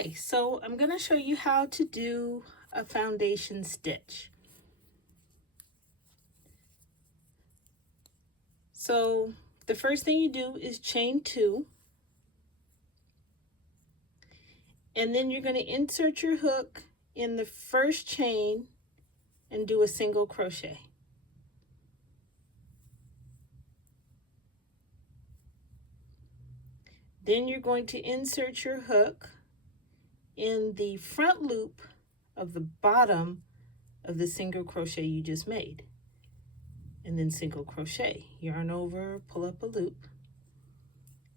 Okay, so I'm going to show you how to do a foundation stitch. So the first thing you do is chain 2, and then you're going to insert your hook in the first chain and do a single crochet. Then you're going to insert your hook in the front loop of the bottom of the single crochet you just made, and then single crochet. Yarn over, pull up a loop,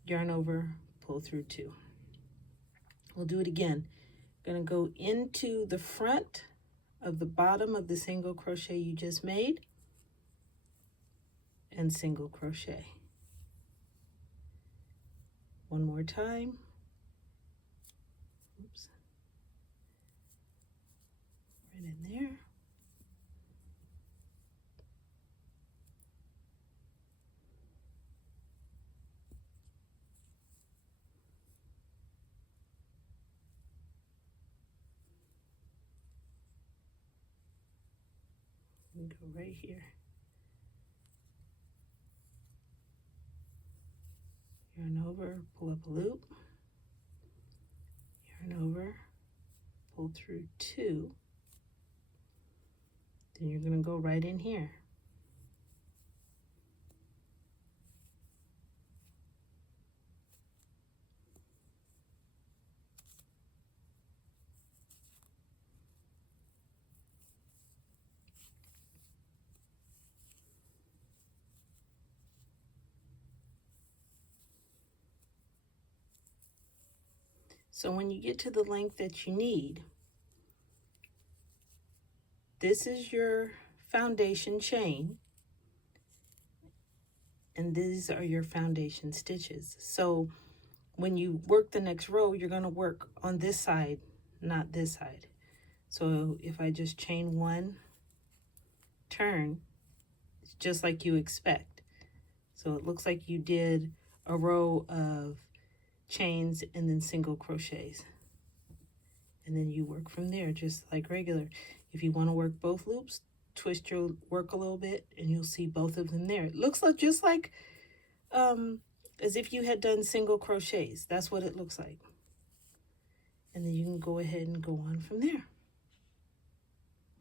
yarn over, pull through 2. We'll do it again. Going to go into the front of the bottom of the single crochet you just made and single crochet. One more time. Oops. Right in there. And go right here. Yarn over, pull up a loop, yarn over, pull through 2. Then you're going to go right in here. So when you get to the length that you need, this is your foundation chain, and these are your foundation stitches. So when you work the next row, you're going to work on this side, not this side. So if I just chain 1, turn, it's just like you expect. So it looks like you did a row of chains and then single crochets, and then you work from there just like regular. If you want to work both loops, twist your work a little bit and you'll see both of them there. It looks like just like as if you had done single crochets. That's what it looks like. And then you can go ahead and go on from there.